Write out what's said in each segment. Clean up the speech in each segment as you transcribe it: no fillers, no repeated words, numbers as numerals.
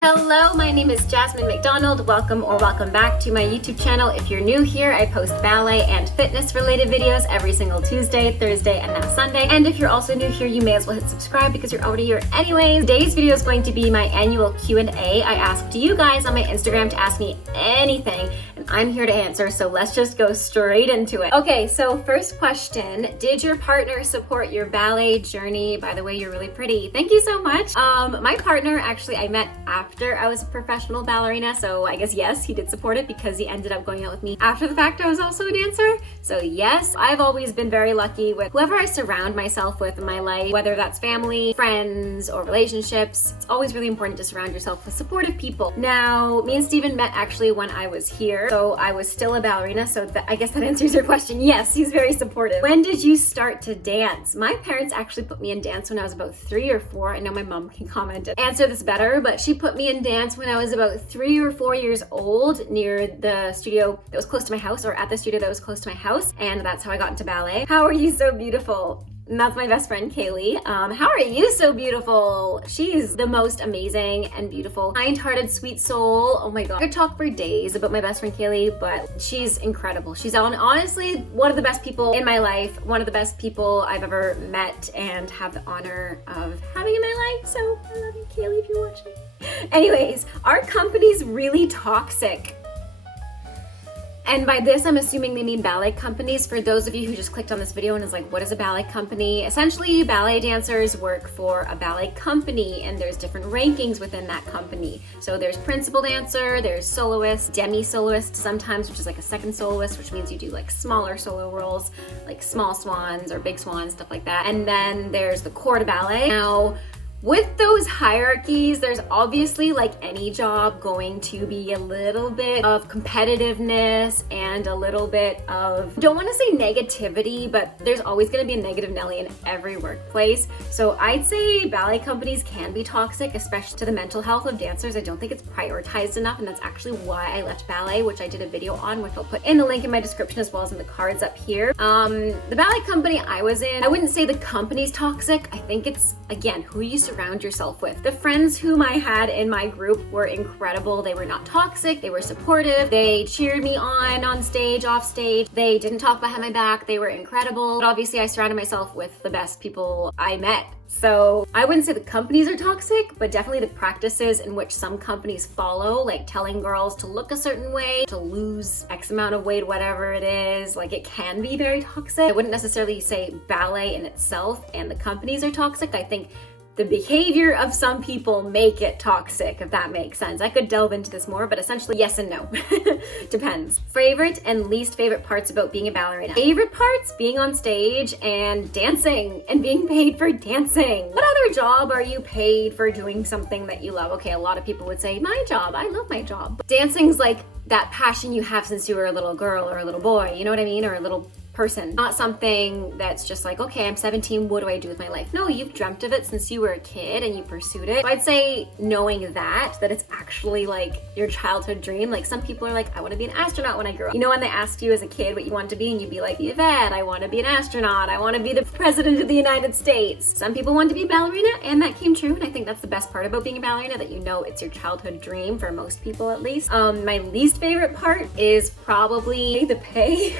Hello, my name is Jasmine McDonald. Welcome back to my YouTube channel. If you're new here, I post ballet and fitness related videos every single Tuesday, Thursday, and now Sunday. And if you're also new here, you may as well hit subscribe because you're already here anyways. Today's video is going to be my annual Q&A. I asked you guys on my Instagram to ask me anything, and I'm here to answer, so let's just go straight into it. Okay, so first question, did your partner support your ballet journey? By the way, you're really pretty. Thank you so much. My partner, actually, I met after I was a professional ballerina, so I guess yes, he did support it because he ended up going out with me after the fact. I was also a dancer, so yes, I've always been very lucky with whoever I surround myself with in my life, whether that's family, friends, or relationships. It's always really important to surround yourself with supportive people. Now, me and Steven met actually when I was here, so I was still a ballerina, so I guess that answers your question. Yes, he's very supportive. When did you start to dance? My parents actually put me in dance when I was about 3 or 4. I know my mom can comment and answer this better, but she put me in dance when I was about 3 or 4 years old near the studio that was close to my house, or at the studio that was close to my house, and that's how I got into ballet. How are you so beautiful? And that's my best friend, Kaylee. How are you so beautiful? She's the most amazing and beautiful, kind-hearted, sweet soul. Oh my God. I could talk for days about my best friend, Kaylee, but she's incredible. She's honestly one of the best people in my life, one of the best people I've ever met and have the honor of having in my life. So I love you, Kaylee, if you're watching. Anyways, our company's really toxic. And by this, I'm assuming they mean ballet companies. For those of you who just clicked on this video and is like, what is a ballet company? Essentially, ballet dancers work for a ballet company, and there's different rankings within that company. So there's principal dancer, there's soloist, demi-soloist sometimes, which is like a second soloist, which means you do like smaller solo roles, like small swans or big swans, stuff like that. And then there's the corps de ballet. Now, with those hierarchies, there's obviously, like any job, going to be a little bit of competitiveness and a little bit of, don't want to say negativity, but there's always going to be a negative Nelly in every workplace. So I'd say ballet companies can be toxic, especially to the mental health of dancers. I don't think it's prioritized enough, and that's actually why I left ballet, which I did a video on, which I'll put in the link in my description as well as in the cards up here. The ballet company I was in, I wouldn't say the company's toxic. I think it's, again, who you surround yourself with. The friends whom I had in my group were incredible. They were not toxic, they were supportive, they cheered me on stage, off stage, they didn't talk behind my back, they were incredible. But obviously I surrounded myself with the best people I met. So I wouldn't say the companies are toxic, but definitely the practices in which some companies follow, like telling girls to look a certain way, to lose X amount of weight, whatever it is, like it can be very toxic. I wouldn't necessarily say ballet in itself and the companies are toxic. I think the behavior of some people make it toxic, if that makes sense. I could delve into this more, but essentially yes and no. Depends. Favorite and least favorite parts about being a ballerina. Favorite parts? Being on stage and dancing and being paid for dancing. What other job are you paid for doing something that you love? Okay, a lot of people would say, my job, I love my job. But dancing's like that passion you have since you were a little girl or a little boy, you know what I mean? Or a little person. Not something that's just like, okay, I'm 17, what do I do with my life? No, you've dreamt of it since you were a kid and you pursued it. So I'd say knowing that it's actually like your childhood dream. Like some people are like, I want to be an astronaut when I grow up. You know, when they asked you as a kid what you wanted to be and you'd be like, be a vet, I want to be an astronaut, I want to be the president of the United States. Some people want to be a ballerina and that came true. And I think that's the best part about being a ballerina, that you know it's your childhood dream for most people at least. My least favorite part is probably the pay.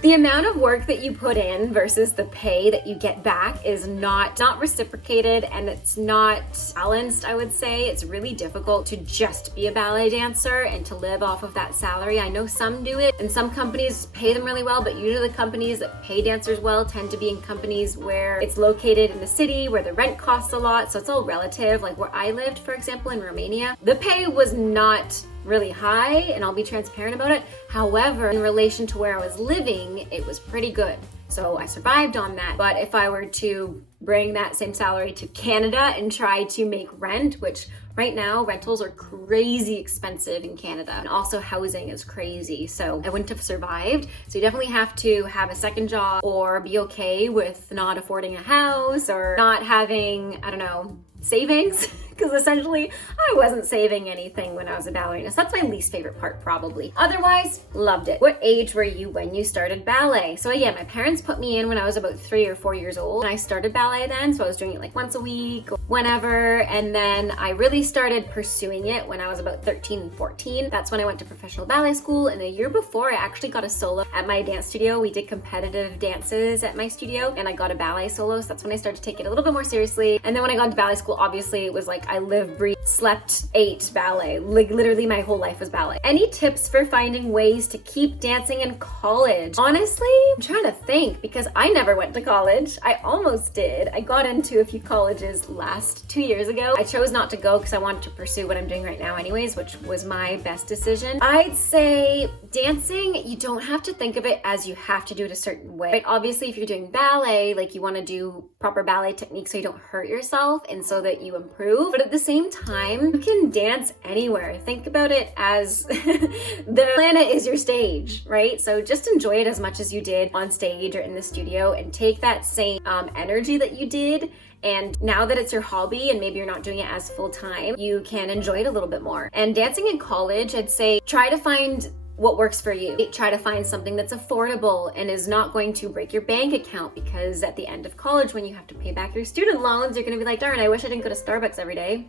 The amount of work that you put in versus the pay that you get back is not reciprocated, and it's not balanced, I would say. It's really difficult to just be a ballet dancer and to live off of that salary. I know some do it and some companies pay them really well, but usually the companies that pay dancers well tend to be in companies where it's located in the city, where the rent costs a lot, so it's all relative. Like where I lived, for example, in Romania, the pay was not really high, and I'll be transparent about it. However, in relation to where I was living, it was pretty good. So I survived on that. But if I were to bring that same salary to Canada and try to make rent, which right now rentals are crazy expensive in Canada, and also housing is crazy, so I wouldn't have survived. So you definitely have to have a second job or be okay with not affording a house or not having, I don't know, savings, because essentially I wasn't saving anything when I was a ballerina. So that's my least favorite part probably. Otherwise, loved it. What age were you when you started ballet? So again, my parents put me in when I was about 3 or 4 years old. And I started ballet then, so I was doing it like once a week, whenever. And then I really started pursuing it when I was about 13 and 14. That's when I went to professional ballet school. And a year before, I actually got a solo at my dance studio. We did competitive dances at my studio and I got a ballet solo. So that's when I started to take it a little bit more seriously. And then when I got into ballet school, obviously it was like I lived, breathed, slept, ate ballet. Like literally my whole life was ballet. Any tips for finding ways to keep dancing in college? Honestly, I'm trying to think because I never went to college. I almost did. I got into a few colleges last 2 years ago. I chose not to go because I wanted to pursue what I'm doing right now anyways, which was my best decision. I'd say dancing, you don't have to think of it as you have to do it a certain way. Right? Obviously, if you're doing ballet, like you want to do proper ballet technique so you don't hurt yourself and so that you improve. But at the same time, you can dance anywhere. Think about it as the planet is your stage, right? So just enjoy it as much as you did on stage or in the studio and take that same energy that you did. And now that it's your hobby and maybe you're not doing it as full time, you can enjoy it a little bit more. And dancing in college, I'd say try to find what works for you. Try to find something that's affordable and is not going to break your bank account, because at the end of college, when you have to pay back your student loans, you're gonna be like, darn, I wish I didn't go to Starbucks every day.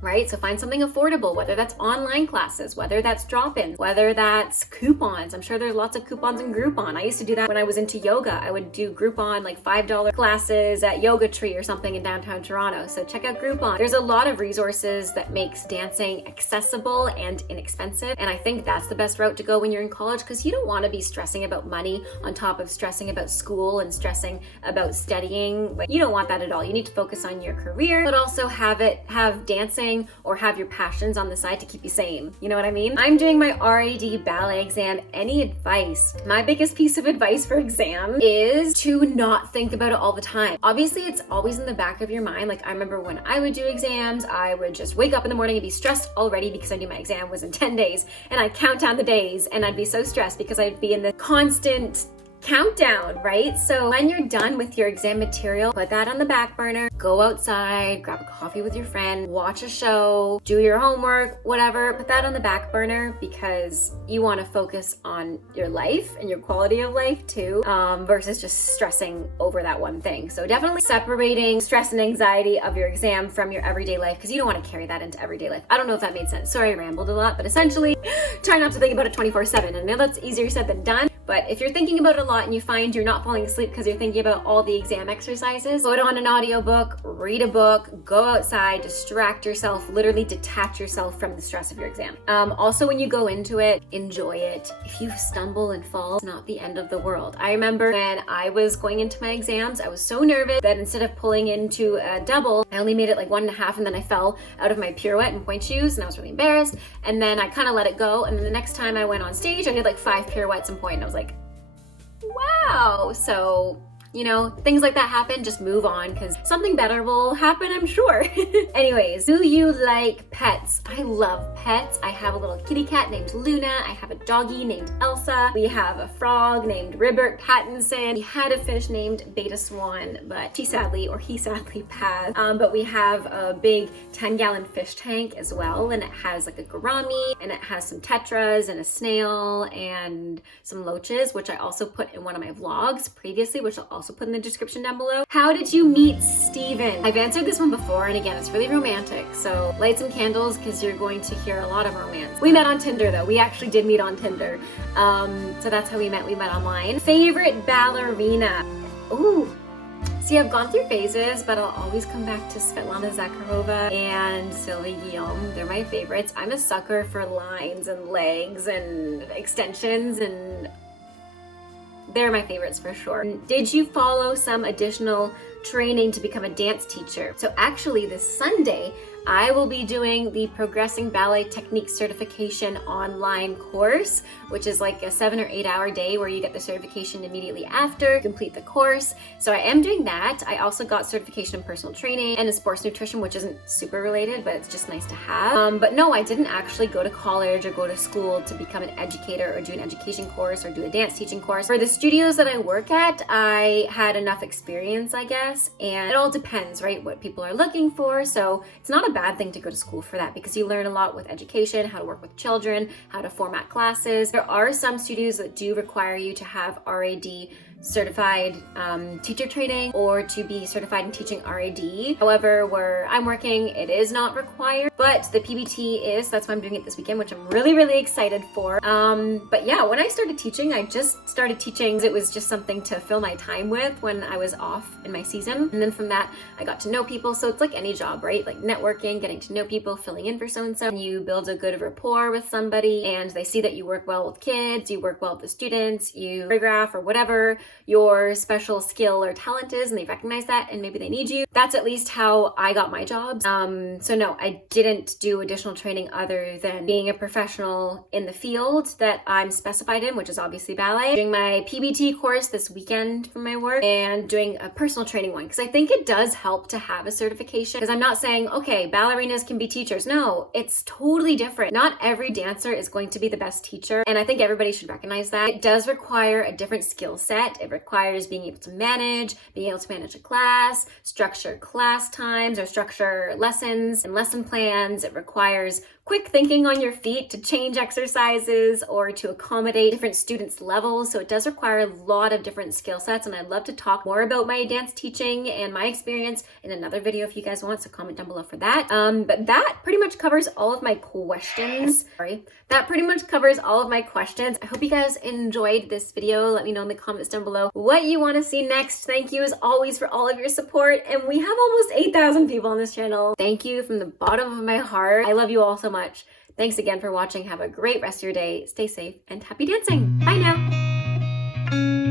Right? So find something affordable, whether that's online classes, whether that's drop-ins, whether that's coupons. I'm sure there's lots of coupons in Groupon. I used to do that when I was into yoga. I would do Groupon, like $5 classes at Yoga Tree or something in downtown Toronto. So check out Groupon. There's a lot of resources that makes dancing accessible and inexpensive. And I think that's the best route to go when you're in college, because you don't want to be stressing about money on top of stressing about school and stressing about studying. Like, you don't want that at all. You need to focus on your career, but also have dancing or have your passions on the side to keep you sane. You know what I mean? I'm doing my RAD ballet exam. Any advice? My biggest piece of advice for exam is to not think about it all the time. Obviously, it's always in the back of your mind. Like I remember when I would do exams, I would just wake up in the morning and be stressed already because I knew my exam was in 10 days and I'd count down the days and I'd be so stressed because I'd be in the constant countdown, right? So when you're done with your exam material, put that on the back burner, go outside, grab a coffee with your friend, watch a show, do your homework, whatever, put that on the back burner, because you want to focus on your life and your quality of life too, versus just stressing over that one thing. So definitely separating stress and anxiety of your exam from your everyday life, because you don't want to carry that into everyday life. I don't know if that made sense. Sorry, I rambled a lot, but essentially try not to think about it 24/7. I know that's easier said than done. But if you're thinking about it a lot and you find you're not falling asleep because you're thinking about all the exam exercises, put on an audiobook, read a book, go outside, distract yourself, literally detach yourself from the stress of your exam. Also, when you go into it, enjoy it. If you stumble and fall, it's not the end of the world. I remember when I was going into my exams, I was so nervous that instead of pulling into a double, I only made it like 1.5, and then I fell out of my pirouette and pointe shoes and I was really embarrassed. And then I kind of let it go. And then the next time I went on stage, I did like 5 pirouettes and pointe. And I was like, wow. So, you know, things like that happen, just move on because something better will happen, I'm sure. Anyways, do you like pets? I love pets. I have a little kitty cat named Luna. I have a doggy named Elsa. We have a frog named Ribbert Pattinson. We had a fish named Beta Swan, but he sadly passed. But we have a big 10-gallon fish tank as well, and it has like a gourami, and it has some tetras and a snail and some loaches, which I also put in one of my vlogs previously, which I'll also put in the description down below. How did you meet Steven? I've answered this one before, and again, it's really romantic, so light some candles because you're going to hear a lot of romance. We met on Tinder though. We actually did meet on Tinder. So that's how we met. We met online. Favorite ballerina? Ooh. See, I've gone through phases, but I'll always come back to Svetlana Zakharova and Sylvie Guillaume. They're my favorites. I'm a sucker for lines and legs and extensions, and they're my favorites for sure. Did you follow some additional training to become a dance teacher? So actually this Sunday, I will be doing the Progressing Ballet Technique Certification online course, which is like a 7 or 8 hour day where you get the certification immediately after you complete the course. So I am doing that. I also got certification in personal training and in sports nutrition, which isn't super related, but it's just nice to have. But no, I didn't actually go to college or go to school to become an educator or do an education course or do a dance teaching course. For the studios that I work at, I had enough experience, I guess, and it all depends, right, what people are looking for. So it's not a a bad thing to go to school for that, because you learn a lot with education, how to work with children, how to format classes. There are some studios that do require you to have RAD certified teacher training or to be certified in teaching RAD. However, where I'm working, it is not required, but the PBT is. That's why I'm doing it this weekend, which I'm really, really excited for. But yeah, when I started teaching, I just started teaching. It was just something to fill my time with when I was off in my season. And then from that, I got to know people. So it's like any job, right? Like networking, getting to know people, filling in for so-and-so. And you build a good rapport with somebody and they see that you work well with kids, you work well with the students, you choreograph or whatever your special skill or talent is, and they recognize that and maybe they need you. That's at least how I got my jobs. So no, I didn't do additional training other than being a professional in the field that I'm specified in, which is obviously ballet. Doing my PBT course this weekend for my work and doing a personal training one, because I think it does help to have a certification. Because I'm not saying, okay, ballerinas can be teachers. No, it's totally different. Not every dancer is going to be the best teacher, and I think everybody should recognize that. It does require a different skill set. It requires being able to manage a class, structure class times or structure lessons and lesson plans. It requires quick thinking on your feet to change exercises or to accommodate different students' levels. So it does require a lot of different skill sets, and I'd love to talk more about my dance teaching and my experience in another video if you guys want, so comment down below for that. But that pretty much covers all of my questions. That pretty much covers all of my questions. I hope you guys enjoyed this video. Let me know in the comments down below what you want to see next. Thank you as always for all of your support, and we have almost 8,000 people on this channel. Thank you from the bottom of my heart. I love you all so much. Thanks again for watching. Have a great rest of your day. Stay safe and happy dancing. Bye now.